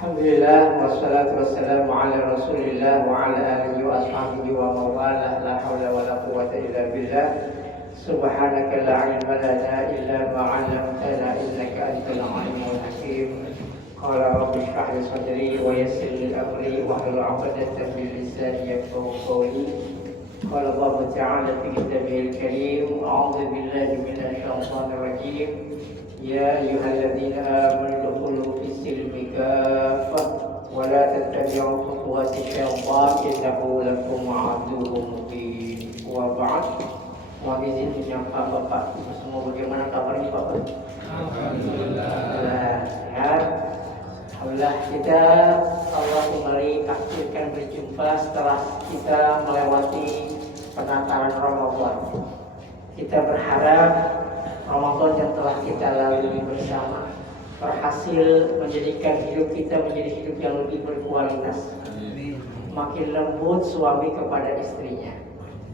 Alhamdulillah wassalatu wassalamu ala Rasulillah wa ala alihi wa ashabihi wa mawalah, la haula wa la quwwata illa billah. Subhanaka la ilma lana illa ma 'allamtana innaka antal alimul hakim. Qala rabbi shrah li sadri wa yassir li amri wahlul 'uqdatam min lisani yafqahu qawli. Qala Allah ta'ala fi kitabihil karim, a'udzu billahi minasy syaithanir rajim. Ya ayyuhalladzina amanu udkhulu fis silmi kaffah wa la tattabi'u khutuwati syaitan innahu lakum 'aduwwun mubin. Wa ba'd. Mohon izin menyapa Bapak Ibu semua, bagaimana kabarnya Bapak? Alhamdulillah. Alhamdulillah kita Allah kembali takdirkan berjumpa setelah kita melewati penataran Ramadan. Kita berharap Ramadan yang telah kita lalui bersama berhasil menjadikan hidup kita menjadi hidup yang lebih berkualitas. Makin lembut suami kepada istrinya,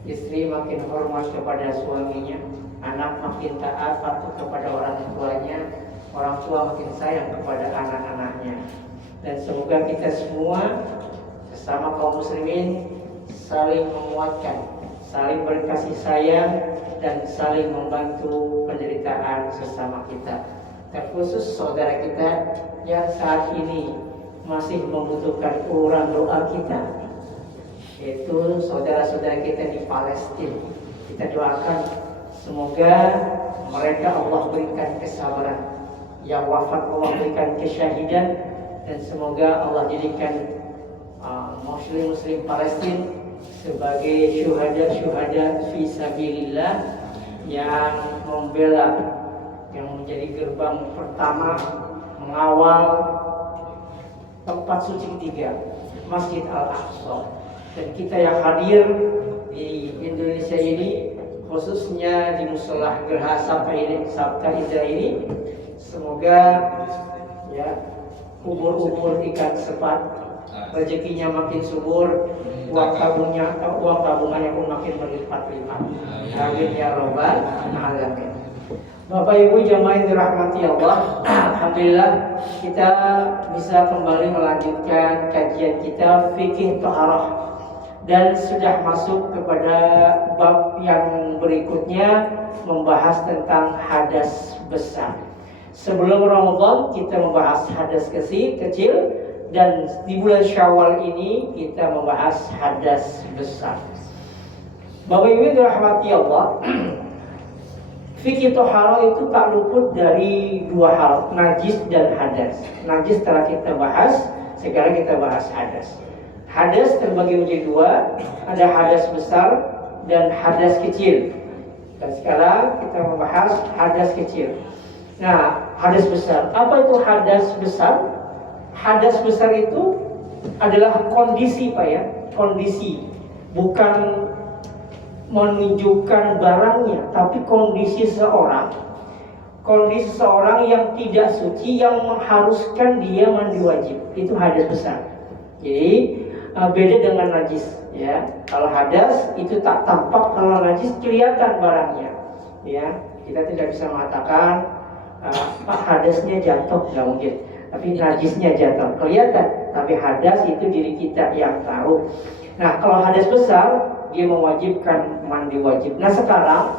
istri makin hormat kepada suaminya, anak makin taat patuh kepada orang tuanya, orang tua makin sayang kepada anak-anaknya. Dan semoga kita semua sesama kaum muslimin saling menguatkan, saling berkasih sayang, dan saling membantu penderitaan sesama kita. Terkhusus saudara kita yang saat ini masih membutuhkan uluran doa kita, yaitu saudara-saudara kita di Palestina. Kita doakan semoga mereka Allah berikan kesabaran, yang wafat Allah berikan kesyahidan, dan semoga Allah jadikan muslim Palestina sebagai syuhada fi sabilillah yang membela, yang menjadi gerbang pertama mengawal tempat suci ketiga, Masjid Al-Aqsa. Dan kita yang hadir di Indonesia ini, khususnya di Musola Gerha Sabta Indah ini, semoga ya ubur-ubur ikan sepat, rezekinya makin subur, uang tabungannya pun makin berlipat-lipat. Amin ya rabbal alamin. Bapak Ibu jamaah yang dirahmati Allah, alhamdulillah kita bisa kembali melanjutkan kajian kita fikih thaharah, dan sudah masuk kepada bab yang berikutnya, membahas tentang hadas besar. Sebelum Ramadan kita membahas hadas kecil, dan di bulan Syawal ini kita membahas hadas besar. Bapak Ibu dirahmati Allah, fikih thaharah itu tak luput dari dua hal, najis dan hadas. Najis telah kita bahas, sekarang kita bahas hadas. Hadas terbagi menjadi dua, ada hadas besar dan hadas kecil. Dan sekarang kita membahas hadas kecil. Nah, hadas besar. Apa itu hadas besar? Hadas besar itu adalah kondisi, Pak ya, kondisi, bukan menunjukkan barangnya, tapi kondisi seseorang yang tidak suci yang mengharuskan dia mandi wajib. Itu hadas besar. Jadi beda dengan najis ya. Kalau hadas itu tak tampak, kalau najis kelihatan barangnya ya. Kita tidak bisa mengatakan Pak hadasnya jatuh, nggak mungkin. Tapi najisnya jatuh kelihatan, tapi hadas itu diri kita yang tahu. Nah, kalau hadas besar dia mewajibkan mandi wajib. Nah, sekarang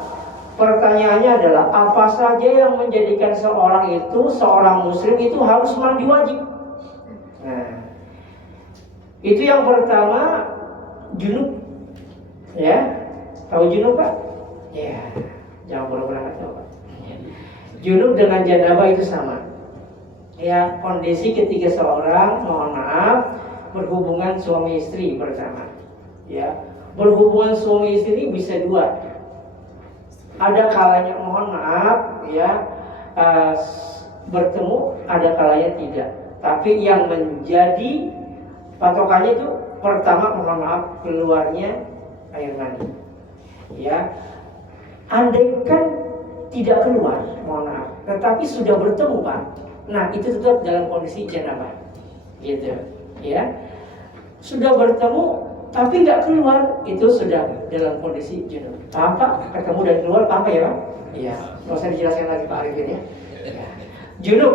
pertanyaannya adalah apa saja yang menjadikan seorang muslim itu harus mandi wajib? Nah, itu yang pertama junub. Ya, tahu junub Pak? Ya, jangan pura-pura nggak tahu Pak. Junub dengan janabah itu sama. Ya, kondisi ketika seorang, mohon maaf, berhubungan suami istri pertama. Ya, berhubungan suami istri bisa dua. Ada kalanya, mohon maaf, ya, bertemu, ada kalanya tidak. Tapi yang menjadi patokannya itu pertama, mohon maaf, keluarnya air mani. Ya, andaikan tidak keluar, mohon maaf, tetapi sudah bertemu Pak, nah itu tetap dalam kondisi janabah, gitu, ya. Sudah bertemu tapi nggak keluar, itu sudah dalam kondisi junub. Paham Pak? Ketemu dan keluar paham ya Pak? Iya. Nggak usah dijelaskan lagi Pak Arifin ya. Junub,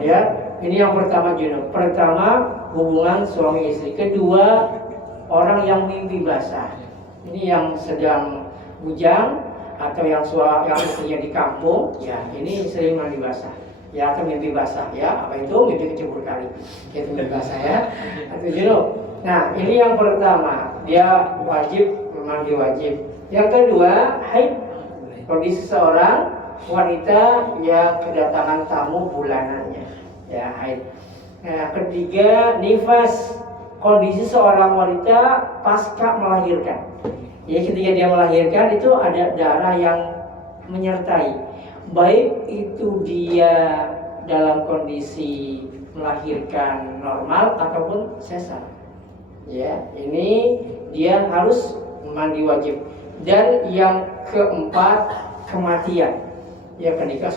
ya. ini yang pertama junub. Pertama hubungan suami istri. Kedua orang yang mimpi basah. Ini yang sedang bujang atau yang istrinya di kampung, ya ini sering mandi basah. Ya atau mimpi basah ya, apa itu mimpi kecebur kali. Itu mimpi basah ya. Atau junub. Nah, ini yang pertama, dia wajib mandi wajib. Yang kedua, haid. Kondisi seorang wanita yang kedatangan tamu bulanannya, ya haid. Nah, ketiga nifas, kondisi seorang wanita pasca melahirkan. Ya ketika dia melahirkan itu ada darah yang menyertai, baik itu dia dalam kondisi melahirkan normal ataupun sesar. Ya, ini dia harus mandi wajib. Dan yang keempat kematian. Ya ketika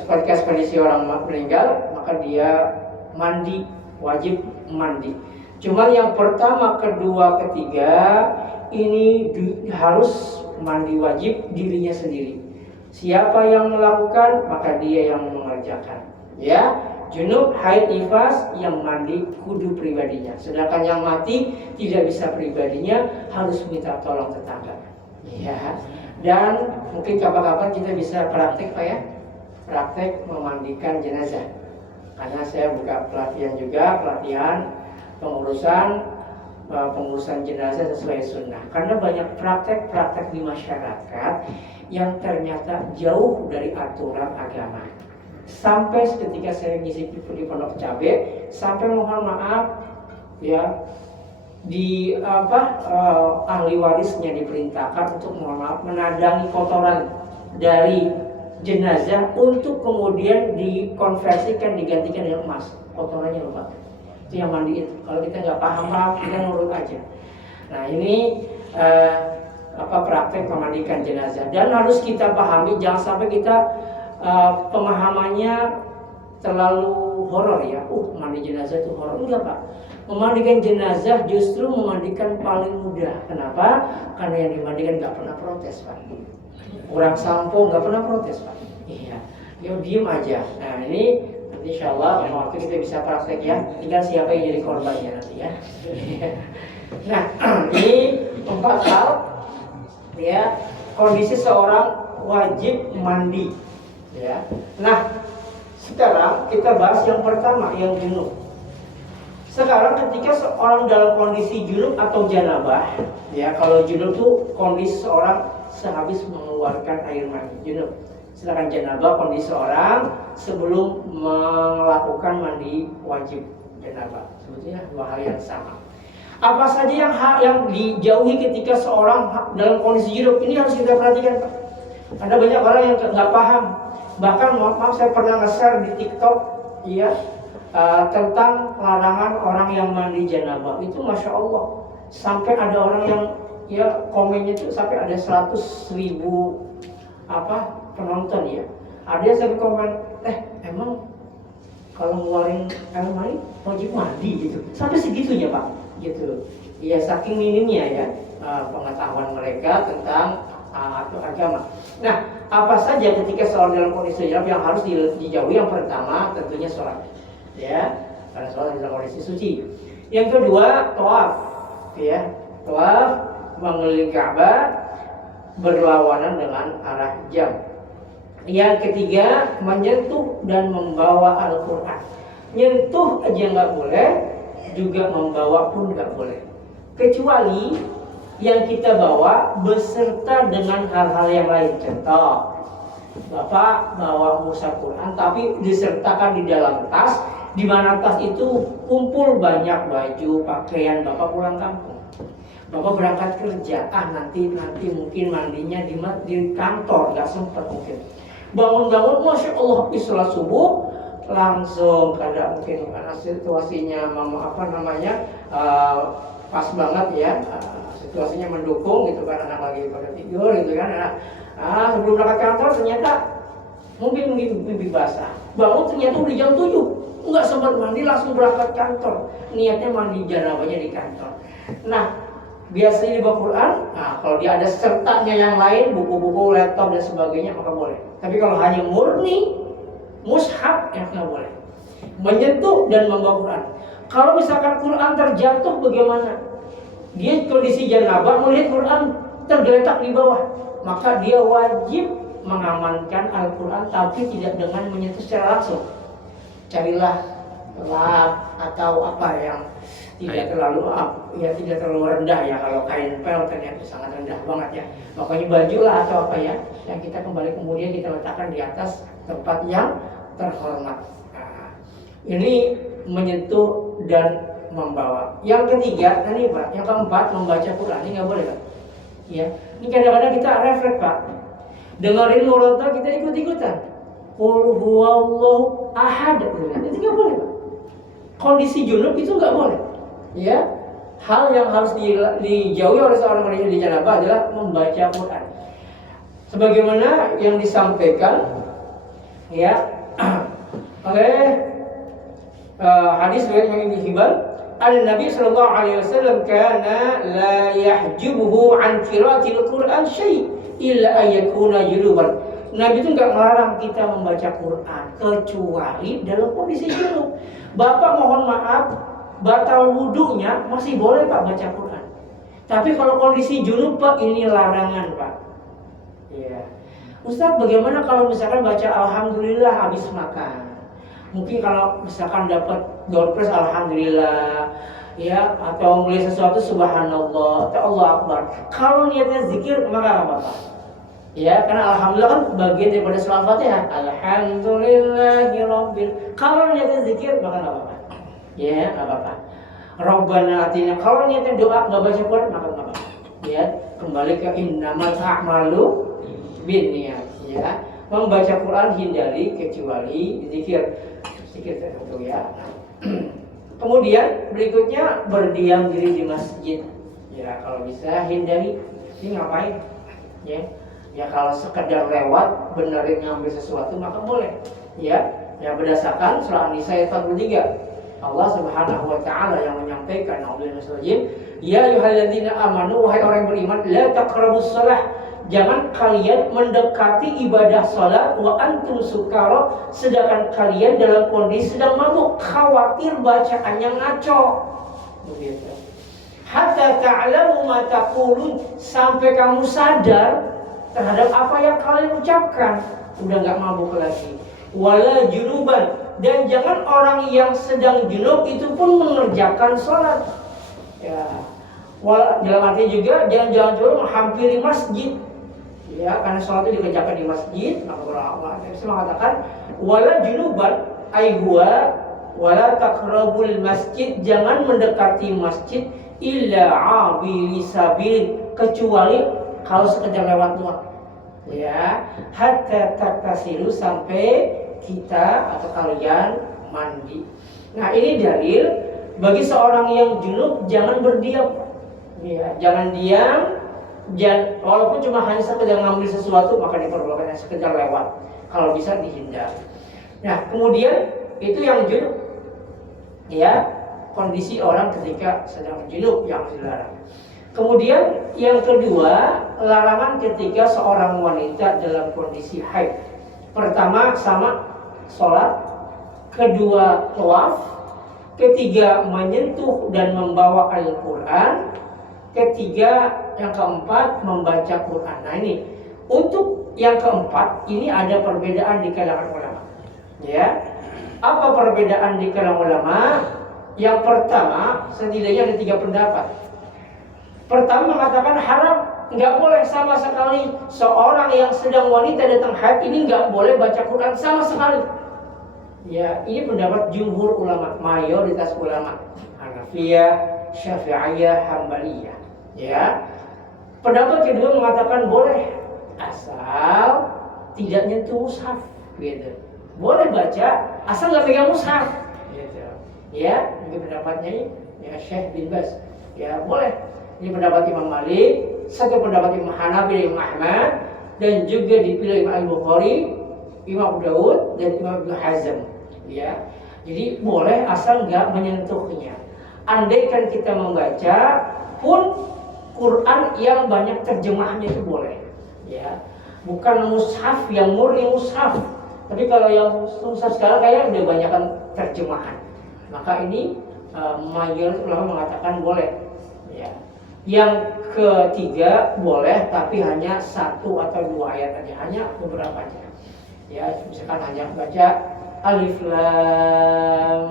kondisi orang meninggal maka dia mandi, wajib mandi. Cuman yang pertama, kedua, ketiga ini harus mandi wajib dirinya sendiri. Siapa yang melakukan maka dia yang mengerjakan. Ya, junub, haid, nifas yang mandi kudu pribadinya. Sedangkan yang mati tidak bisa pribadinya, harus minta tolong tetangga. Ya. Dan mungkin kapan-kapan kita bisa praktek Pak ya. Praktek memandikan jenazah. Karena saya buka pelatihan juga, pelatihan pengurusan jenazah sesuai sunnah. Karena banyak praktek-praktek di masyarakat yang ternyata jauh dari aturan agama. Sampai ketika saya ngisi di Pondok Cabe, sampai mohon maaf ya di ahli warisnya diperintahkan untuk mohon maaf menadangi kotoran dari jenazah untuk kemudian dikonversikan, digantikan dengan emas. Kotorannya lupa. Itu yang mandi itu. Kalau kita nggak paham, kita nurut aja. Nah ini praktek memandikan jenazah. Dan harus kita pahami, jangan sampai kita pemahamannya terlalu horor ya. Mandi jenazah itu horor. Enggak Pak. Memandikan jenazah justru memandikan paling mudah. Kenapa? Karena yang dimandikan nggak pernah protes Pak. Orang sampo nggak pernah protes Pak. Iya, dia diem aja. Nah ini nanti insya Allah waktu kita bisa praktek ya. Tinggal siapa yang jadi korbannya nanti ya. Nah ini 4 hal ya, kondisi seorang wajib mandi ya. Nah sekarang kita bahas yang pertama, yang junub. Sekarang ketika seorang dalam kondisi junub atau janabah ya, kalau junub tuh kondisi seorang sehabis mengeluarkan air mani, junub. Sedangkan janabah kondisi seorang sebelum melakukan mandi wajib janabah. Sebetulnya 2 hal yang sama. Apa saja yang dijauhi ketika seorang dalam kondisi junub? Ini harus kita perhatikan Pak. Ada banyak orang yang nggak paham. Bahkan maaf saya pernah nge-share di TikTok ya tentang larangan orang yang mandi janabah. Itu Masya Allah. Sampai ada orang yang ya komennya itu sampai ada 100.000 penonton ya. Ada yang sampai komen, emang kalau ngeluarin air mani wajib mandi gitu. Sampai segitunya Pak, gitu. Ya saking minimnya ya pengetahuan mereka tentang agama. Nah, apa saja ketika seorang dalam kondisi junub yang harus dijauhi? Yang pertama tentunya sholat, ya, karena sholat dalam kondisi suci. Yang kedua tawaf, ya, tawaf mengelilingi Ka'bah berlawanan dengan arah jam. Yang ketiga menyentuh dan membawa Al-Quran. Nyentuh aja nggak boleh, juga membawa pun nggak boleh. Kecuali yang kita bawa beserta dengan hal-hal yang lain. Contoh, Bapak bawa mushaf Quran tapi disertakan di dalam tas, di mana tas itu kumpul banyak baju, pakaian Bapak pulang kampung. Bapak berangkat kerja, nanti mungkin mandinya di kantor, nggak sempat mungkin. Bangun-bangun, Masya Allah, habis sholat subuh, langsung karena situasinya pas banget ya, situasinya mendukung gitu kan, anak lagi pada tidur gitu kan. Sebelum berangkat kantor ternyata mungkin mimpi basah. Bangun ternyata udah jam 7, nggak sempat mandi, langsung berangkat kantor. Niatnya mandi janabahnya di kantor. Nah, biasanya di bawah Quran, kalau dia ada sertanya yang lain, buku-buku, laptop dan sebagainya maka boleh. Tapi kalau hanya murni mushaf, nggak boleh. menyentuh dan membawa Quran. Kalau misalkan Quran terjatuh bagaimana? Dia kondisi janabah melihat Quran tergeletak di bawah, maka dia wajib mengamankan Al-Quran tapi tidak dengan menyentuh secara langsung. Carilah lap atau apa yang tidak terlalu tidak terlalu rendah ya. Kalau kain pel ternyata sangat rendah banget ya. Makanya baju lah atau apa ya yang kita kemudian kita letakkan di atas tempat yang terhormat. Nah, ini menyentuh dan membawa. Yang ketiga, tadi Pak, yang keempat membaca Quran ini nggak boleh Pak. Ya, ini kadang-kadang kita refleks Pak. Dengerin murotal kita ikut-ikutan. Qul huwallahu ahad. Itu nggak boleh Pak. Kondisi junub itu nggak boleh. Ya, hal yang harus dijauhi oleh seorang manusia di janabah adalah membaca Quran. Sebagaimana yang disampaikan ya oleh hadis riwayat Imam Ibnu Hibban, Nabi sallallahu alaihi wasallam kana la yahjubuhu an qiraatil Quran syai' illa ayyakuna junuban. Nabi itu enggak melarang kita membaca Quran kecuali dalam kondisi junub. Bapak mohon maaf, batal wudunya masih boleh Pak baca Quran. Tapi kalau kondisi junub Pak, ini larangan Pak. Iya. Ustaz, bagaimana kalau misalkan baca alhamdulillah habis makan? Mungkin kalau misalkan dapat door prize alhamdulillah ya, atau melihat sesuatu subhanallah atau Allah akbar. Kalau niatnya zikir maka enggak apa-apa. Ya, karena alhamdulillah kan bagian daripada surah Al-Fatihah. Alhamdulillahirabbil. Kalau niatnya zikir maka enggak apa-apa. Ya, enggak apa-apa. Rabbana atina. Kalau niatnya doa enggak baca Quran maka enggak apa-apa. Ya, kembali ke innamal a'malu binniyat ya. Membaca Quran hindari kecuali zikir tertentu ya. Kemudian berikutnya berdiam diri di masjid. Ya, kalau bisa hindari. Ini ngapain? Ya. Ya kalau sekedar lewat benerin ngambil sesuatu maka boleh. Ya. Ya berdasarkan surah An-Nisa ayat 43. Allah Subhanahu wa taala yang menyampaikan ya ayyuhalladzina amanu, wahai orang yang beriman, la taqrabus shalah, jangan kalian mendekati ibadah salat wa antum sukara, sedangkan kalian dalam kondisi sedang mabuk, khawatir bacaannya ngaco. Begitu. Hatta ta'lamu ma taqulun, sampai kamu sadar terhadap apa yang kalian ucapkan, udah enggak mabuk lagi. Wala junuban, dan jangan orang yang sedang junub itu pun mengerjakan salat. Ya. Dalam arti juga jangan menghampiri masjid. Ya, karena sholat itu dikerjakan di masjid, maka ulama mengatakan wala junuban ay huwa wala taqrabul masjid, jangan mendekati masjid illa abiri sabil, kecuali kalau sekedar lewat doang. Ya, hatta taktasilu, sampai kita atau kalian mandi. Nah, ini dalil bagi seorang yang junub jangan berdiam. Ya, jangan diam. Walaupun cuma hanya sekedar ngambil sesuatu maka diperbolehkan, sekedar lewat. Kalau bisa dihindar. Nah, kemudian itu yang junub. Ya, kondisi orang ketika sedang junub yang dilarang. Kemudian yang kedua, larangan ketika seorang wanita dalam kondisi haid. Pertama sama sholat, kedua tawaf, ketiga menyentuh dan membawa Al-Quran, ketiga yang keempat membaca Quran. Nah ini untuk yang keempat ini ada perbedaan di kalangan ulama. Ya, apa perbedaan di kalangan ulama? Yang pertama, setidaknya ada 3 pendapat. Pertama mengatakan haram, nggak boleh sama sekali seorang yang sedang wanita datang haid ini nggak boleh baca Quran sama sekali. Ya, ini pendapat jumhur ulama, mayoritas ulama Hanafiyah, Syafi'iyah, Hambaliyah. Ya, pendapat kedua mengatakan boleh asal tidak nyentuh mushaf, gitu. Boleh baca asal nggak pegang mushaf, gitu. Ya, ini pendapatnya ya Syekh bin Baz. Ya, boleh. Ini pendapat Imam Malik, satu pendapat Imam Hanafi, Imam Ahmad, dan juga dipilih Imam Al-Bukhari, Imam Abu Daud, dan Imam Ibnu Hazm. Ya, jadi boleh asal nggak menyentuhnya. Andaikan kita membaca pun Quran yang banyak terjemahannya itu boleh. Ya, bukan mushaf yang murni mushaf. Tapi kalau yang mushaf sekarang kayak udah banyak kan terjemahan. Maka ini mayoritas ulama mengatakan boleh. Ya. Yang ketiga boleh, tapi hanya 1 atau 2 ayat aja, hanya beberapa aja. Ya, misalkan hanya baca alif lam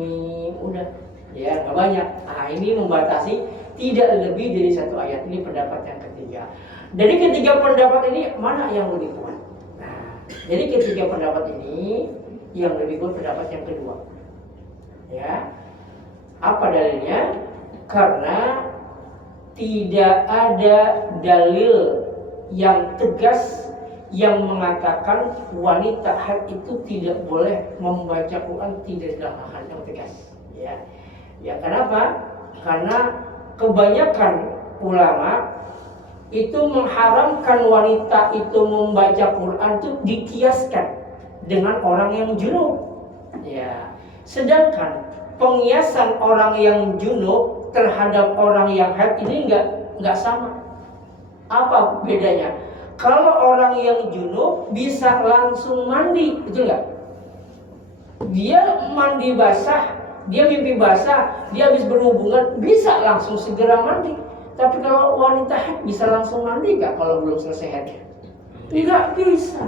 mim, udah. Ya, nggak banyak. Nah, ini membatasi tidak lebih dari 1 ayat. Ini pendapat yang ketiga. Dari ketiga pendapat ini mana yang lebih kuat? Nah, jadi ketiga pendapat ini yang lebih kuat pendapat yang kedua. Ya, apa dalilnya? Karena tidak ada dalil yang tegas yang mengatakan wanita haid itu tidak boleh membaca Quran tidak dalam hal yang tegas. Ya, ya kenapa? Karena kebanyakan ulama itu mengharamkan wanita itu membaca Quran itu dikiaskan dengan orang yang junub. Ya, sedangkan pengiasan orang yang junub terhadap orang yang haid ini enggak sama. Apa bedanya? Kalau orang yang junub bisa langsung mandi, betul enggak? Dia mandi basah, dia mimpi basah, dia habis berhubungan bisa langsung segera mandi. Tapi kalau wanita haid bisa langsung mandi enggak kalau belum selesai haidnya? Tidak bisa.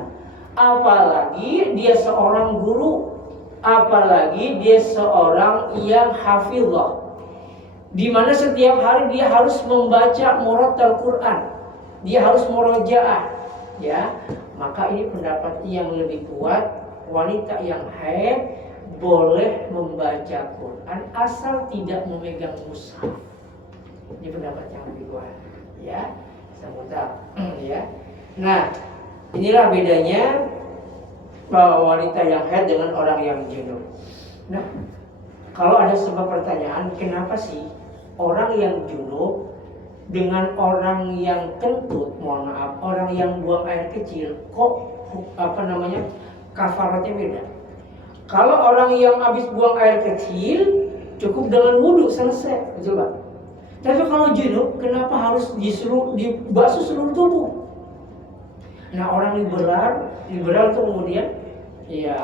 Apalagi dia seorang guru, apalagi dia seorang yang hafizah, di mana setiap hari dia harus membaca murattal Quran, dia harus murojaah, ya. Maka ini pendapat yang lebih kuat, wanita yang haid boleh membaca Quran asal tidak memegang mushaf. Ini pendapat yang lebih kuat, ya. Sebentar, ya. Nah, inilah bedanya wanita yang haid dengan orang yang junub. Nah, kalau ada sebuah pertanyaan, kenapa sih orang yang junub dengan orang yang kentut, mohon maaf, orang yang buang air kecil, kok kafaratnya beda? Kalau orang yang habis buang air kecil cukup dengan wudhu selesai, betul Pak? Tapi kalau junub, kenapa harus dibasuh seluruh tubuh? Nah, orang liberal itu kemudian ya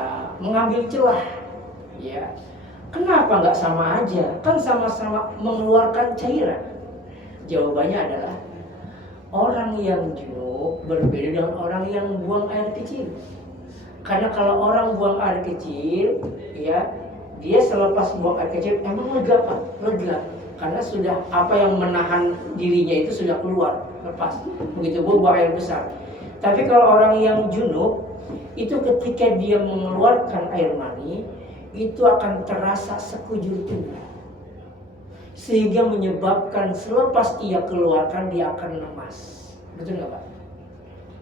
mengambil celah, ya. Kenapa nggak sama aja? Kan sama-sama mengeluarkan cairan. Jawabannya adalah orang yang junub berbeda dengan orang yang buang air kecil. Karena kalau orang buang air kecil, ya dia selepas buang air kecil emang lega Pak, lega. Karena sudah apa yang menahan dirinya itu sudah keluar, lepas. Begitu buang air besar. Tapi kalau orang yang junub itu ketika dia mengeluarkan air mani itu akan terasa sekujur tubuh, sehingga menyebabkan selepas ia keluarkan dia akan lemas. Betul nggak Pak?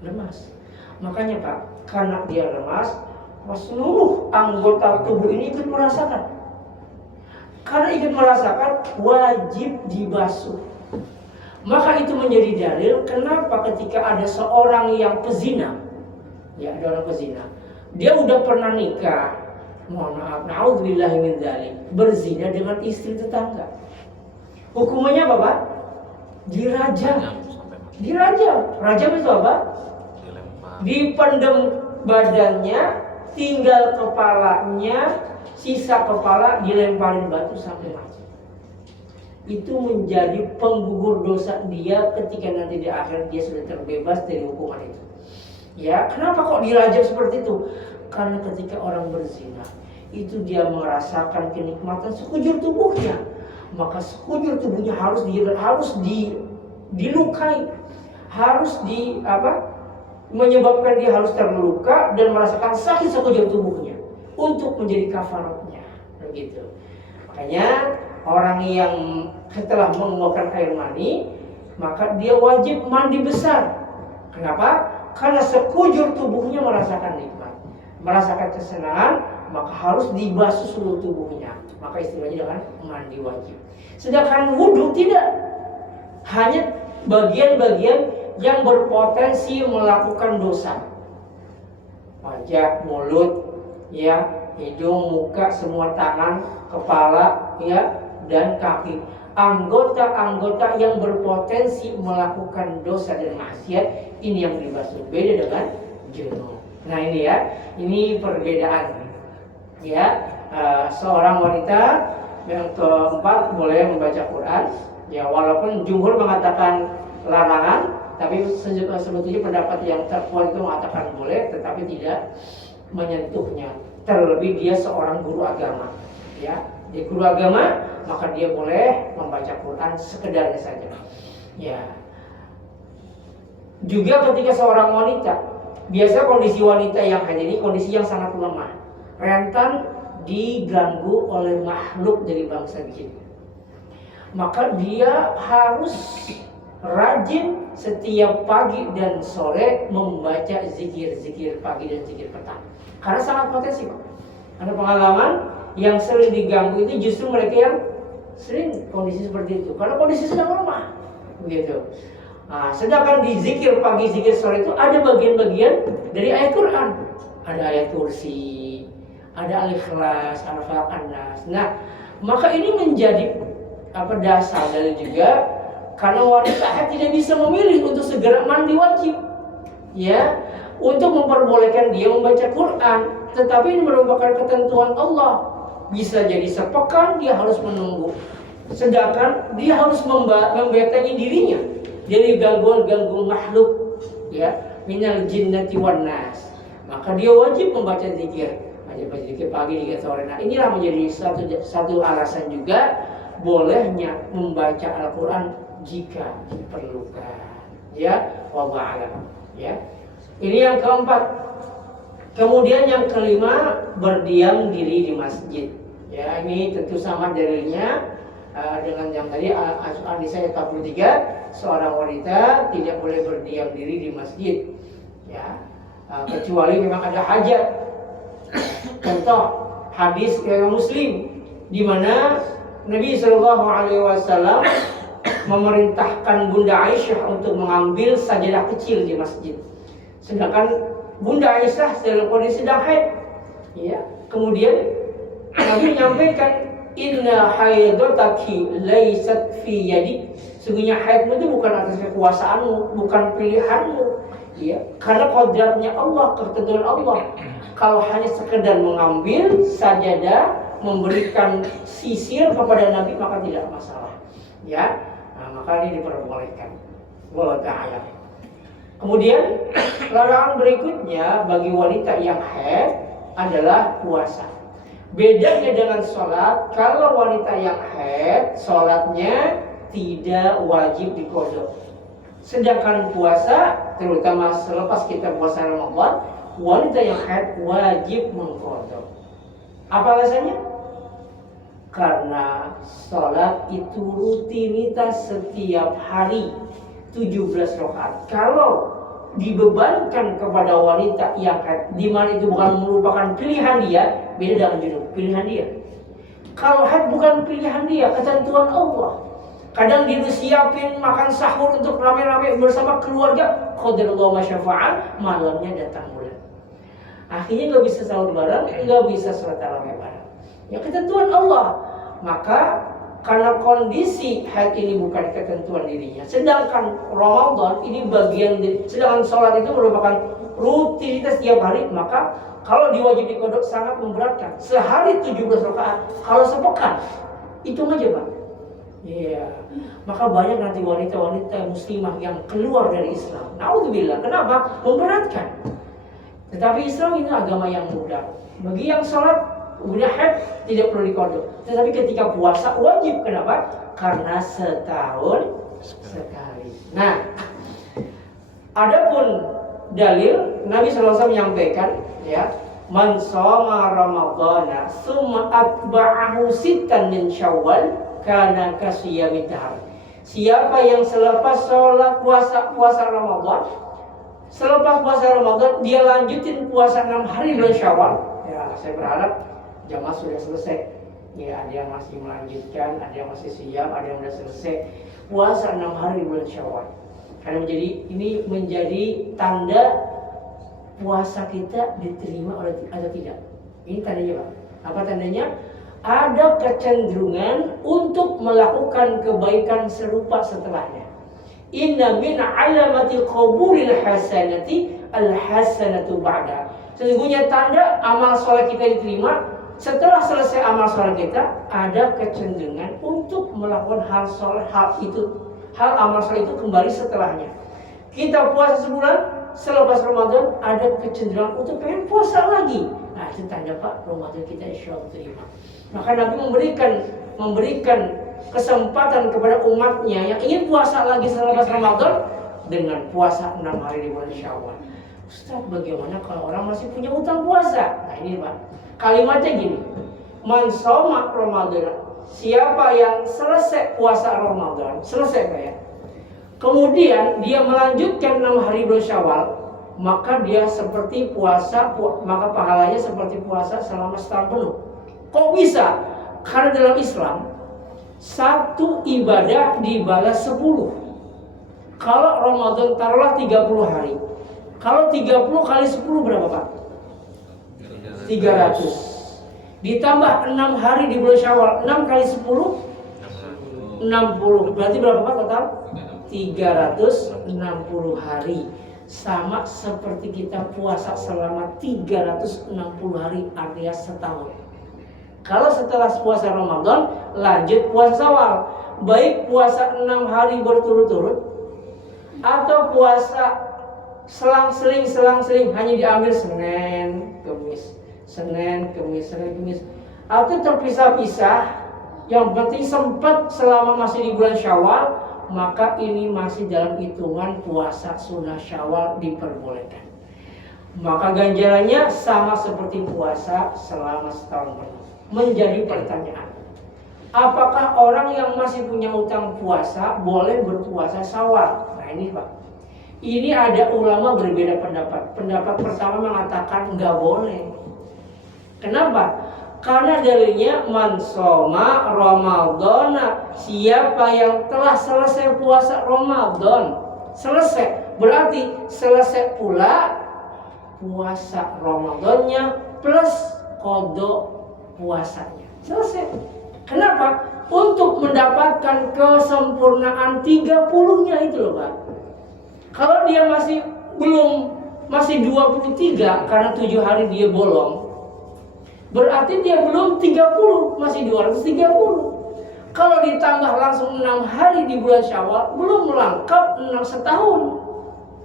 Lemas. Makanya Pak, karena dia lemas, seluruh anggota tubuh ini ikut merasakan. Karena ikut merasakan, wajib dibasuh. Maka itu menjadi dalil kenapa ketika ada seorang yang pezina, ya ada orang pezina, dia udah pernah nikah, mohon maaf, na'udzubillahi min dzalik, berzina dengan istri tetangga. Hukumannya apa, Pak? Dirajam. Dirajam. Rajam itu apa? Dipendam badannya, tinggal kepalanya, sisa kepala dilemparin batu sampai mati. Itu menjadi penggugur dosa dia ketika nanti di akhir dia sudah terbebas dari hukuman itu. Ya, kenapa kok dirajam seperti itu? Karena ketika orang berzina itu dia merasakan kenikmatan sekujur tubuhnya, maka sekujur tubuhnya harus dilukai, harus menyebabkan dia harus terluka dan merasakan sakit sekujur tubuhnya untuk menjadi kafaratnya, begitu. Makanya orang yang setelah mengeluarkan air mani maka dia wajib mandi besar. Kenapa? Karena sekujur tubuhnya merasakan nikmat, merasakan kesenangan, maka harus dibasuh seluruh tubuhnya. Maka istilahnya dengan mandi wajib. Sedangkan wudhu tidak, hanya bagian-bagian yang berpotensi melakukan dosa. Wajah, mulut, ya, hidung, muka, semua tangan, kepala, ya, dan kaki. Anggota-anggota yang berpotensi melakukan dosa dan maksiat, ini yang dibasuh. Beda dengan junub. Nah ini ya, ini perbedaan. Ya, seorang wanita yang keempat boleh membaca Quran. Ya, walaupun jumhur mengatakan larangan, tapi sebetulnya pendapat yang terkuat itu mengatakan boleh, tetapi tidak menyentuhnya. Terlebih dia seorang guru agama. Ya, dia guru agama, maka dia boleh membaca Quran sekedarnya saja. Ya. Juga ketika seorang wanita, biasa kondisi wanita yang haid ini kondisi yang sangat lemah, rentan diganggu oleh makhluk dari bangsa jin. Maka dia harus rajin setiap pagi dan sore membaca zikir-zikir pagi dan zikir petang. Karena sangat potensi, Pak. Ada pengalaman yang sering diganggu itu justru mereka yang sering kondisi seperti itu, karena kondisi sedang lemah, begitu. Nah, sedangkan di zikir pagi, zikir sore itu ada bagian-bagian dari ayat Quran. Ada ayat kursi, ada al-ikhlas, ada falaq an-nas. Nah, maka ini menjadi dasar dari juga karena wanita haid tidak bisa memilih untuk segera mandi wajib. Ya, untuk memperbolehkan dia membaca Quran, tetapi ini merupakan ketentuan Allah. Bisa jadi sepekan dia harus menunggu. Sedangkan dia harus membentengi dirinya dari gangguan-gangguan makhluk, ya, minal jinnati wan nas. Maka dia wajib membaca zikir, baca zikir pagi, zikir sore. Nah, inilah menjadi satu alasan juga bolehnya membaca Al-Quran jika diperlukan. Ya, wallahu a'lam. Ya, ini yang keempat. Kemudian yang kelima, berdiam diri di masjid. Ya, ini tentu sama dalilnya dengan yang tadi An-Nisa ayat 43, seorang wanita tidak boleh berdiam diri di masjid, ya, kecuali memang ada hajat. Contoh hadis riwayat Muslim di mana Nabi Shallallahu Alaihi Wasallam memerintahkan Bunda Aisyah untuk mengambil sajadah kecil di masjid, sedangkan Bunda Aisyah dalam kondisi sedang haid. Ya, kemudian Nabi menyampaikan, inna haidotaki laysat fi yadik. Sungguhnya haidmu itu bukan atas kekuasaanmu, bukan pilihanmu. Ya, karena kodratnya Allah, ketentuan Allah. Kalau hanya sekedar mengambil sajadah, memberikan sisir kepada Nabi, maka tidak masalah. Ya, maka ini diperbolehkan. Wallahu ta'ala. Kemudian larangan berikutnya bagi wanita yang haid adalah puasa. Bedanya dengan sholat, kalau wanita yang haid, sholatnya tidak wajib diqodho. Sedangkan puasa, terutama selepas kita puasa Ramadan, wanita yang haid wajib mengqodho. Apa alasannya? Karena sholat itu rutinitas setiap hari 17 rakaat. Kalau dibebankan kepada wanita yang haid, di mana itu bukan merupakan pilihan dia, beda dengan junub, pilihan dia. Kalau haid bukan pilihan dia, ketentuan Allah. Kadang dia siapin makan sahur untuk rame-rame bersama keluarga, qadarullah masyafa'al, malamnya datang bulan. Akhirnya nggak bisa sahur bareng, nggak bisa sholat tarawih bareng. Ya, ketentuan Allah. Maka karena kondisi haid ini bukan ketentuan dirinya, sedangkan Ramadan ini sedangkan sholat itu merupakan rutinitas tiap hari, maka kalau diwajib diqodho sangat memberatkan. Sehari 17 rakaat, kalau sepekan hitung aja, Pak. Iya, maka banyak nanti wanita-wanita muslimah yang keluar dari Islam. Naudzubillah, kenapa? Memberatkan. Tetapi Islam ini agama yang mudah. Bagi yang sholat udah haid tidak perlu diqodho. Tetapi ketika puasa wajib. Kenapa? Karena setahun sekali. Nah, adapun dalil Nabi SAW menyampaikan, ya, man shoma ramadhana tsumma atba'ahu sittan min syawal kana kasiyamid dahr. Siapa yang selepas sholat puasa Ramadan, selepas puasa Ramadan dia lanjutin puasa 6 hari bulan Syawal. Ya, saya berharap jamaah sudah selesai. Ya, ada yang masih melanjutkan, ada yang masih siap, ada yang sudah selesai puasa 6 hari bulan Syawal. Karena ini menjadi tanda puasa kita diterima atau tidak. Ini tandanya, Pak. Apa tandanya? Ada kecenderungan untuk melakukan kebaikan serupa setelahnya. Inna min alamati qabulil hasanati al hasanatu ba'da. Sesungguhnya tanda amal soleh kita diterima setelah selesai amal soleh kita, ada kecenderungan untuk melakukan hal soleh, hal amal soleh itu kembali setelahnya. Kita puasa sebulan, selepas Ramadan ada kecenderungan untuk pengen puasa lagi. Nah, itu tanda Pak, Ramadan kita insya Allah terima. Maka Nabi memberikan kesempatan kepada umatnya yang ingin puasa lagi selepas Ramadan dengan puasa 6 hari di bulan Syawal. Ustaz, bagaimana kalau orang masih punya utang puasa? Nah ini Pak, kalimatnya gini, man shoma Ramadan, siapa yang selesai puasa Ramadan, selesai Pak ya, kemudian dia melanjutkan 6 hari bulan Syawal, maka dia seperti maka pahalanya seperti puasa selama setahun penuh. Kok bisa? Karena dalam Islam satu ibadah dibalas 10. Kalau Ramadan taruhlah 30 hari. Kalau 30 kali 10 berapa Pak? 300. Ditambah 6 hari di bulan Syawal. 6 kali 10 60. Berarti berapa Pak total? 360 hari. Sama seperti kita puasa selama 360 hari, artinya setahun. Kalau setelah puasa Ramadan lanjut puasa Syawal, baik puasa 6 hari berturut-turut atau puasa selang-seling hanya diambil Senin, Kemis, atau terpisah-pisah, yang penting sempat selama masih di bulan Syawal, maka ini masih dalam hitungan puasa sunnah Syawal diperbolehkan. Maka ganjarannya sama seperti puasa selama setahun penuh. Menjadi pertanyaan, apakah orang yang masih punya utang puasa boleh berpuasa Syawal? Nah ini Pak, ini ada ulama berbeda pendapat. Pendapat pertama mengatakan nggak boleh. Kenapa? Karena dalilnya man shoma Ramadana, siapa yang telah selesai puasa Ramadan, selesai berarti selesai pula puasa Ramadannya plus qada puasanya. Selesai. Kenapa? Untuk mendapatkan kesempurnaan 30-nya itu loh Pak. Kalau dia masih 23 karena 7 hari dia bolong, berarti dia belum 30, masih 230. Kalau ditambah langsung 6 hari di bulan Syawal, belum lengkap 6 setahun.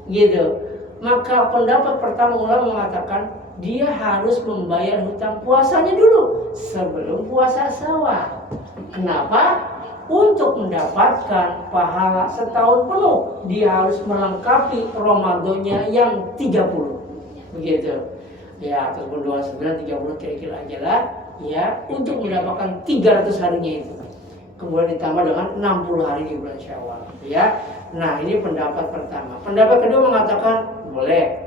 Gitu. Maka pendapat pertama ulama mengatakan dia harus membayar hutang puasanya dulu sebelum puasa Syawal. Kenapa? Untuk mendapatkan pahala setahun penuh, dia harus melengkapi Ramadannya yang 30. Begitu. Ya, ataupun 29, 30 kira-kira aja lah. Ya, untuk mendapatkan 300 harinya itu. Kemudian ditambah dengan 60 hari di bulan Syawal. Ya. Nah, ini pendapat pertama. Pendapat kedua mengatakan boleh.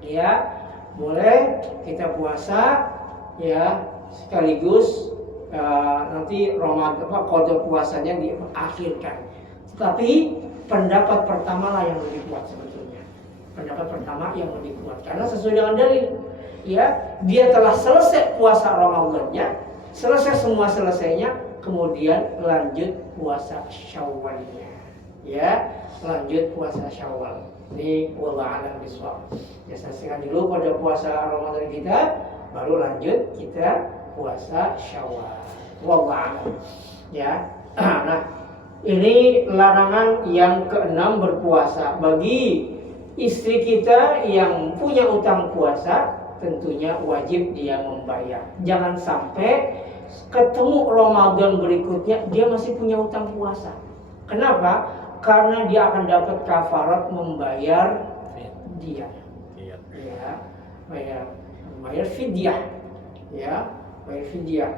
Ya, boleh kita puasa ya sekaligus nanti Ramadan qada puasanya diakhirkan. Tapi pendapat pertama lah yang lebih kuat sebetulnya. Pendapat pertama yang lebih kuat karena sesuai dengan dalil. Ya, dia telah selesai puasa Ramadannya, selesai semua selesainya, kemudian lanjut puasa Syawalnya. Ya, lanjut puasa Syawal. Ini wallahu a'lam bishawab. Ya, selesaikan dulu pada puasa Ramadan kita, baru lanjut kita puasa Syawal. Wallahu a'lam. Ya. Nah, ini larangan yang keenam berpuasa bagi istri kita yang punya utang puasa, tentunya wajib dia membayar. Jangan sampai ketemu Ramadan berikutnya dia masih punya utang puasa. Kenapa? Karena dia akan dapat kafarat membayar dia. Ya, bayar fidyah. Ya, bayar fidyah.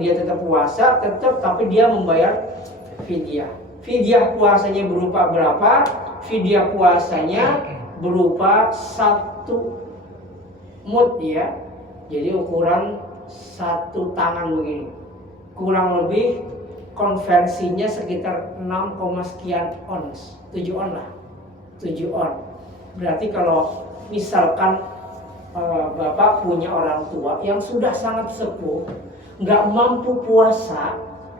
Dia tetap puasa, tapi dia membayar fidyah. Fidyah puasanya berupa berapa? Fidyah puasanya berupa 1 mud ya. Jadi ukuran 1 tangan begini. Kurang lebih konversinya sekitar 6, sekian ons. 7 on lah. 7 on. Berarti kalau misalkan Bapak punya orang tua yang sudah sangat sepuh, nggak mampu puasa,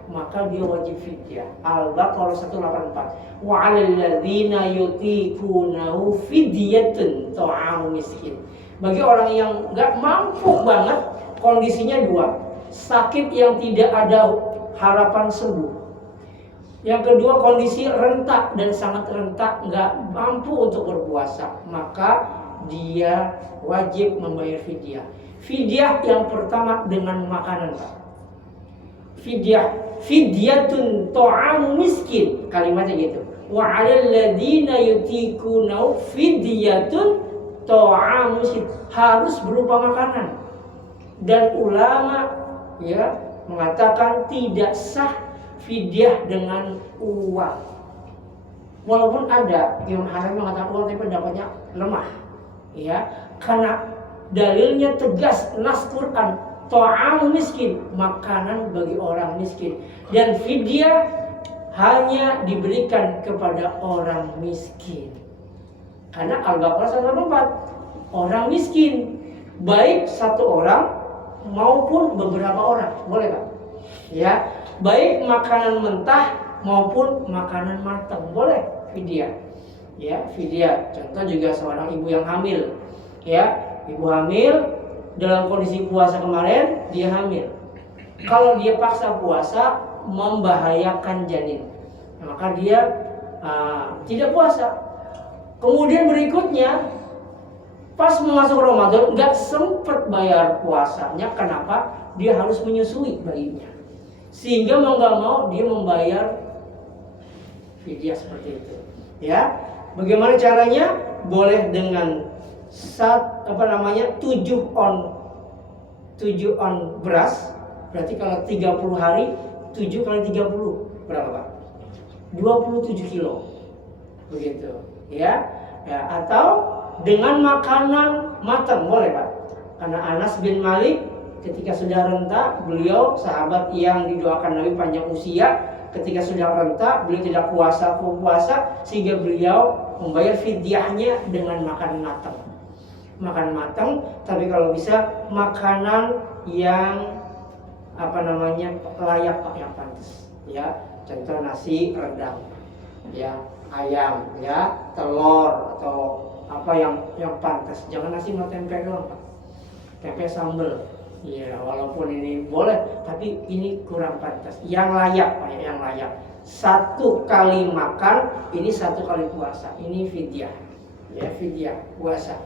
maka dia wajib fidyah. Al-Baqarah 184. Wa 'alal ladzina yutiqunahu fidyatun ta'amu miskin. Bagi orang yang nggak mampu banget kondisinya dua, sakit yang tidak ada harapan sembuh. Yang kedua, kondisi rentak dan sangat rentak, nggak mampu untuk berpuasa, maka dia wajib membayar fidyah. Fidyah yang pertama dengan makanan, Pak. Fidyatun ta'amu miskin, kalimatnya gitu. Wa 'alal ladzina yutiquna fidyatun ta'amu miskin, harus berupa makanan. Dan ulama ya mengatakan tidak sah fidyah dengan uang. Walaupun ada Imam Hanafi mengatakan uang tapi pendapatnya lemah. Ya, karena dalilnya tegas nas Quran, ta'am miskin, makanan bagi orang miskin. Dan fidyah hanya diberikan kepada orang miskin. Karena Al-Baqarah 184, orang miskin, baik satu orang maupun beberapa orang, boleh Pak? Ya, baik makanan mentah maupun makanan matang, boleh fidyah. Ya, fidyah. Contoh juga seorang ibu yang hamil. Ya, ibu hamil dalam kondisi puasa kemarin dia hamil. Kalau dia paksa puasa membahayakan janin, maka dia tidak puasa. Kemudian berikutnya pas masuk Ramadan nggak sempat bayar puasanya. Kenapa? Dia harus menyusui bayinya, sehingga mau nggak mau dia membayar fidyah seperti itu. Ya, bagaimana caranya? Boleh dengan 7 on beras. Berarti kalau 30 hari 7 kali 30 berapa Pak? 27 kilo. Begitu. Ya, atau dengan makanan matang boleh Pak. Karena Anas bin Malik ketika sudah renta, beliau sahabat yang didoakan Nabi panjang usia, ketika sudah renta beliau tidak puasa sehingga beliau membayar fidyahnya dengan makan matang. Makan matang, tapi kalau bisa makanan yang layak Pak, yang pantas. Ya, contoh nasi rendang, ya, ayam, ya, telur atau apa yang pantas. Jangan nasi sama tempe doang Pak. Tempe sambal. Ya, walaupun ini boleh, tapi ini kurang pantas. Yang layak Pak, yang layak. 1 kali makan, ini 1 kali puasa. Ini fidyah. Ya, fidyah puasa.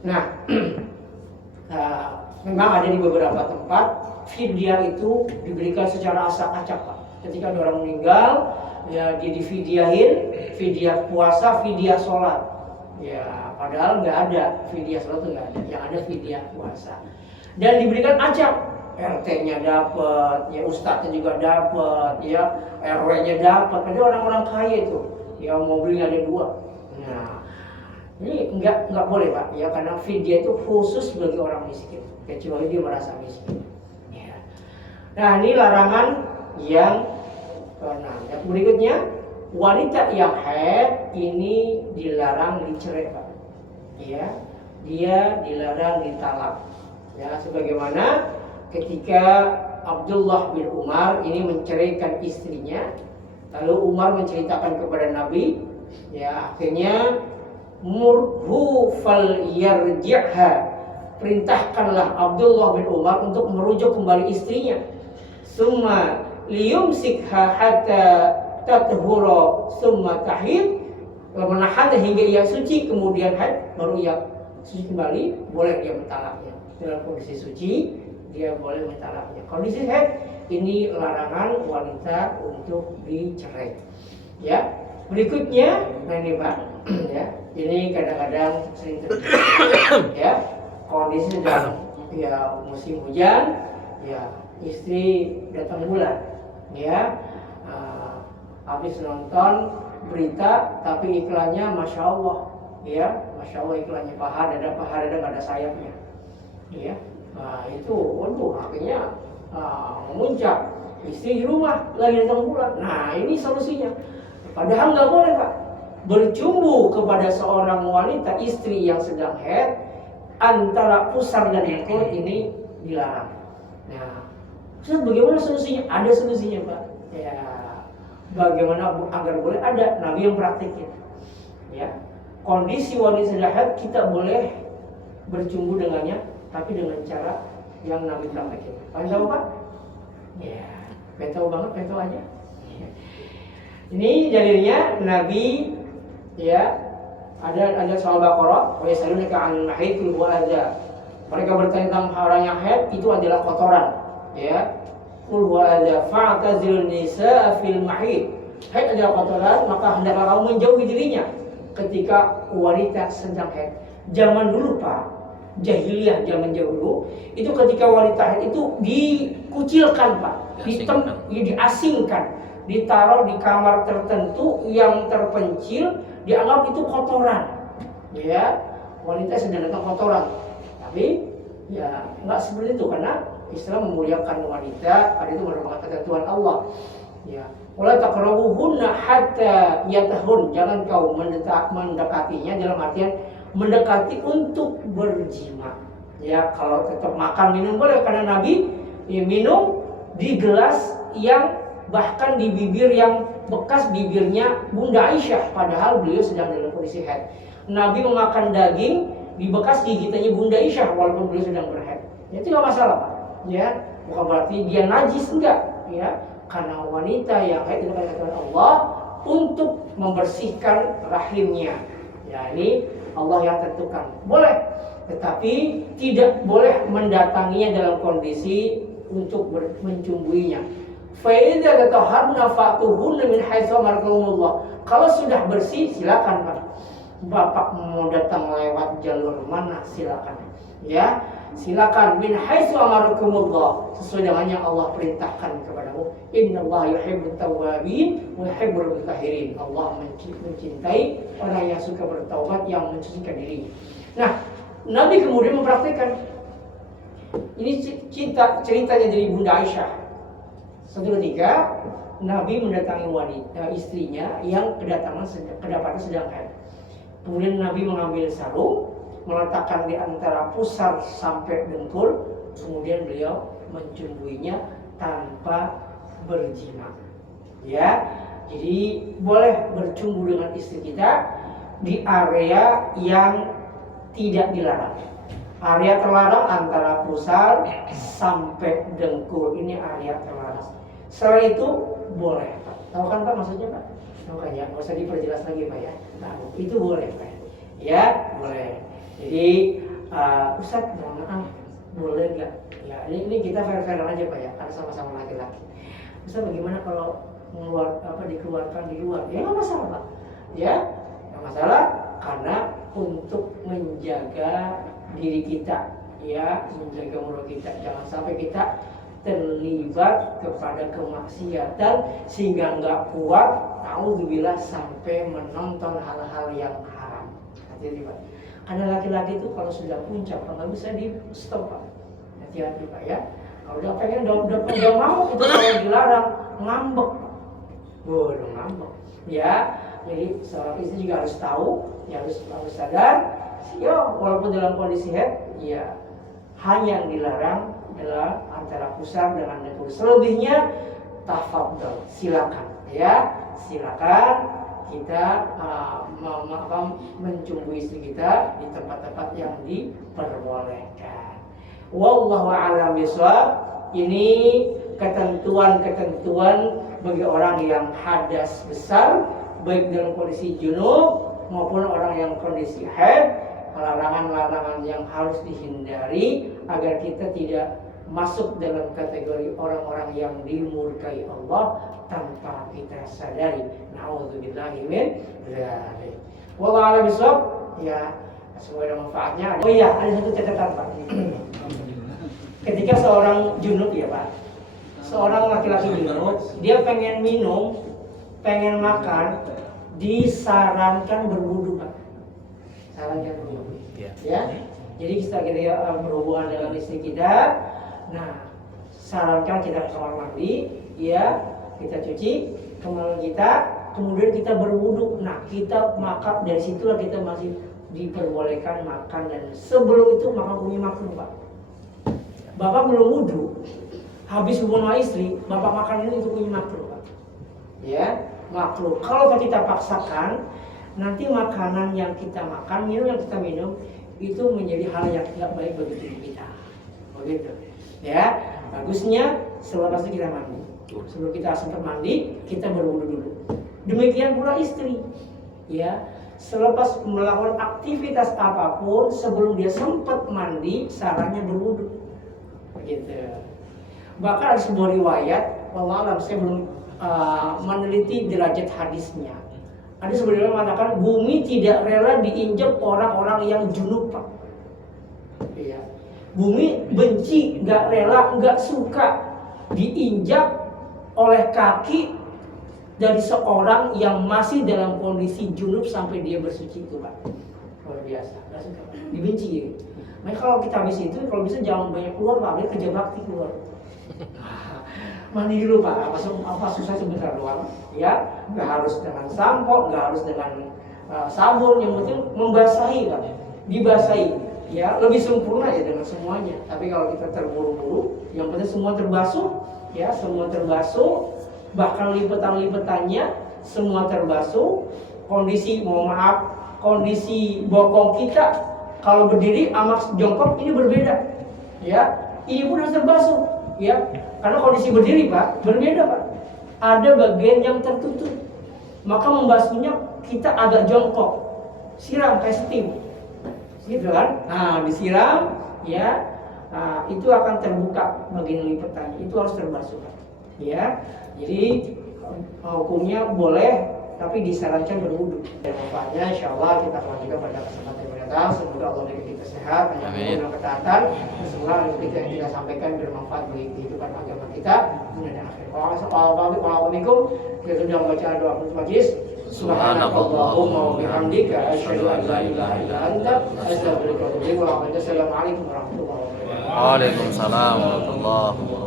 Nah, memang ada di beberapa tempat fidyah itu diberikan secara acak Pak. Ketika ada orang meninggal, ya dia difidyahin, fidyah puasa, fidyah sholat. Ya, padahal nggak ada fidyah sholat, itu nggak ada. Yang ada fidyah puasa. Dan diberikan acak, RT-nya dapat, ya ustadznya juga dapat, ya RW-nya dapat. Ada orang-orang kaya itu, ya mobilnya ada 2. Nah, ini nggak boleh Pak, ya, karena fidyah itu khusus bagi orang miskin, kecuali dia merasa miskin. Ya. Nah, ini larangan yang keenam. Yang berikutnya, wanita yang haid ini dilarang dicerai Pak. Ya, dia dilarang ditalak. Ya, sebagaimana ketika Abdullah bin Umar ini menceraikan istrinya, lalu Umar menceritakan kepada Nabi, ya akhirnya murhu fal yarji'ha, perintahkanlah Abdullah bin Umar untuk merujuk kembali istrinya. Summa liyumsikha hatta tathura summa tahid, menahan hingga ia suci kemudian haid, baru ia suci kembali, boleh dia mentalaknya. Dalam kondisi suci dia boleh mentalaknya. Kondisi haid ini larangan wanita untuk dicerai. Ya, berikutnya, nah ini Pak, ya, ini kadang-kadang sering terjadi. Ya, kondisi sedang ya musim hujan, ya istri datang bulan, ya, habis nonton berita tapi iklannya masya Allah, ya, masya Allah iklannya paha dada nggak ada sayapnya, ya, itu, waduh, akhirnya memuncak. Istri di rumah lagi datang bulan. Nah, ini solusinya. Padahal nggak boleh Pak, bercumbu kepada seorang wanita istri yang sedang haid antara pusar dan ekor ini dilarang. Nah, Ustaz, bagaimana solusinya? Ada solusinya Pak. Ya, bagaimana agar boleh? Ada, Nabi yang praktikin. Ya, kondisi wanita sedang haid kita boleh bercumbu dengannya, tapi dengan cara yang Nabi praktekin. Kalian tahu Pak? Ya, pengen tahu banget, pengen tahu aja. Ini dalilnya Nabi ya, ada soal Baqarah, wa yasalunaka 'anil mahid qul huwa adza. Mereka bertanya tentang orang yang haid, itu adalah kotoran, ya. Qul huwa adza fa'tazilun nisaa fil mahid. Haid adalah kotoran, maka hendaklah kamu menjauhi dirinya ketika wanita sedang haid. Zaman dulu Pak, jahiliyah zaman dahulu, itu ketika wanita haid itu dikucilkan Pak, diasingkan, ditaruh di kamar tertentu yang terpencil, dianggap itu kotoran, ya. Wanita sedang datang kotoran, tapi ya nggak seperti itu, karena Islam memuliakan wanita, karena itu merupakan ketentuan Allah, ya. Wala taqrabuhunna hatta yatahun, jangan kau mendekatinya, dalam artian mendekati untuk berjima, ya. Kalau tetap makan minum boleh, karena Nabi ya, minum di gelas yang bahkan di bibir yang bekas bibirnya Bunda Aisyah, padahal beliau sedang dalam kondisi haid. Nabi memakan daging di bekas gigitannya Bunda Aisyah walaupun beliau sedang berhaid. Ya, itu nggak masalah Pak, ya. Bukan berarti dia najis, enggak, ya. Karena wanita yang haid itu kata Allah untuk membersihkan rahimnya. Ya, ini Allah yang tentukan. Boleh, tetapi tidak boleh mendatanginya dalam kondisi untuk mencumbuinya. Fa'idza tatahharna fa'tuhunna min haitsu amarakumullah. Kalau sudah bersih silakan Pak. Bapak mau datang lewat jalur mana silakan. Ya, silakan min haitsu amarakumullah, sesuai dengan yang Allah perintahkan kepadamu. Innallaha yuhibbut tawwabin wa yuhibbul mutatahhirin. Allah mencintai orang yang suka bertaubat, yang mensucikan dirinya. Nah, Nabi kemudian mempraktikkan. Ini ceritanya dari Bunda Aisyah. Suatu ketika Nabi mendatangi wanita istrinya yang kedapatan sedang haid. Kemudian Nabi mengambil sarung, meletakkan di antara pusar sampai dengkul, kemudian beliau mencumbuinya tanpa berjima. Ya, jadi boleh bercumbu dengan istri kita di area yang tidak dilarang. Area terlarang antara pusar sampai dengkul, ini area terlarang. Selain itu boleh Pak. Tahu kan Pak maksudnya Pak? Tahu kan ya? Nggak usah diperjelas lagi Pak ya. Tahu. Itu boleh Pak. Ya, boleh. Jadi Ustaz, mohon maaf, boleh nggak? Ya, ini kita fair-fairan aja Pak ya, karena sama-sama laki-laki. Ustaz, bagaimana kalau dikeluarkan di luar? Ya nggak masalah Pak. Ya, nggak masalah, karena untuk menjaga diri kita, ya, menjaga mulut kita, jangan sampai kita terlibat kepada kemaksiatan sehingga nggak kuat, naudzubillah, sampai menonton hal-hal yang haram. Hati-hati Pak. Karena laki-laki itu kalau sudah puncak nggak bisa di stop Pak. Hati-hati Pak ya. Kalau udah pengen, udah mau itu kalau dilarang ngambek. Udah ngambek. Ya, jadi seorang istri juga harus tahu, ya harus sadar. Ya, walaupun dalam kondisi haid, ya hanya yang dilarang adalah antara pusar dengan dengkul. Selebihnya tafadhol, silakan ya, silakan kita mencumbui istri kita di tempat-tempat yang diperbolehkan. Wallahu a'lam bishawab. Ini ketentuan-ketentuan bagi orang yang hadas besar, baik dalam kondisi junub maupun orang yang kondisi haid, larangan-larangan yang harus dihindari agar kita tidak masuk dalam kategori orang-orang yang dimurkai Allah tanpa kita sadari. Nauzubillahi min dzalik. Wallahu a'lam bishawab. Ya, semoga ada manfaatnya. Oh iya, ada satu catatan Pak. Ketika seorang junub ya Pak, seorang laki-laki junub, dia pengen minum, pengen makan, disarankan berwudu Pak. Sarankan berwudu. Ya. Jadi kita berhubungan dengan istri kita. Nah, sarankan kita ke kamar mandi, ya, kita cuci kemaluan kita, kemudian kita berwudu. Nah, kita makan, dari situlah kita masih diperbolehkan makan, dan sebelum itu makan punya makruh Pak. Bapak belum wudu, habis hubungan sama istri, Bapak makan itu punya makruh Pak. Ya, makruh. Kalau kita paksakan, nanti makanan yang kita makan, minum yang kita minum, itu menjadi hal yang tidak baik bagi tubuh kita. Begitu. Ya, bagusnya selepas itu kita mandi. Sebelum kita sempat mandi, kita berwudu dulu. Demikian pula istri. Ya, selepas melakukan aktivitas apapun, sebelum dia sempat mandi, sarannya berwudu. Begitu. Bahkan ada sebuah riwayat, wallah saya belum meneliti derajat hadisnya. Ada sebuah riwayat mengatakan bumi tidak rela diinjak orang-orang yang junub, Pak. Iya. Bumi benci, nggak rela, nggak suka diinjak oleh kaki dari seorang yang masih dalam kondisi junub sampai dia bersuci itu, Pak. Luar biasa, nggak suka, dibenci ya. Makanya kalau kita habis itu, kalau bisa jangan banyak keluar, Pak, biar kerja bakti keluar. Mandi dulu, Pak, apa susah sebentar doang, ya, nggak harus dengan sampo, nggak harus dengan sabun, yang penting membasahi, Pak, dibasahi. Ya, lebih sempurna ya dengan semuanya. Tapi kalau kita terburu-buru, yang penting semua terbasuh, ya, semua terbasuh, bahkan lipetan-lipetannya semua terbasuh. Kondisi, mohon maaf, kondisi bokong kita kalau berdiri sama jongkok ini berbeda. Ya, ini pun harus terbasuh, ya. Karena kondisi berdiri, Pak, berbeda, Pak. Ada bagian yang tertutup. Maka membasuhnya kita agak jongkok. Siram kayak steam. Gitu kan? Nah, disiram, ya, itu akan terbuka bagian lipetannya. Itu harus terbasuh, ya. Jadi hukumnya boleh, tapi disarankan berwudu. Dan manfaatnya, insyaallah kita akan lanjutkan pada kesempatan yang mendatang. Semoga Allah memberi kita sehat, banyak ketaatan. Semoga ilmu kita yang kita sampaikan bermanfaat bagi kehidupan agama kita dunia dan akhirat. Waalaikumsalam. Kita sudah membaca doa penutup majlis. Subhanakallahumma wa bihamdika asyhadu an la ilaha illa anta astaghfiruka wa atubu ilaik. Wassalamualaikum warahmatullahi wabarakatuh. Waalaikumsalam warahmatullahi wabarakatuh.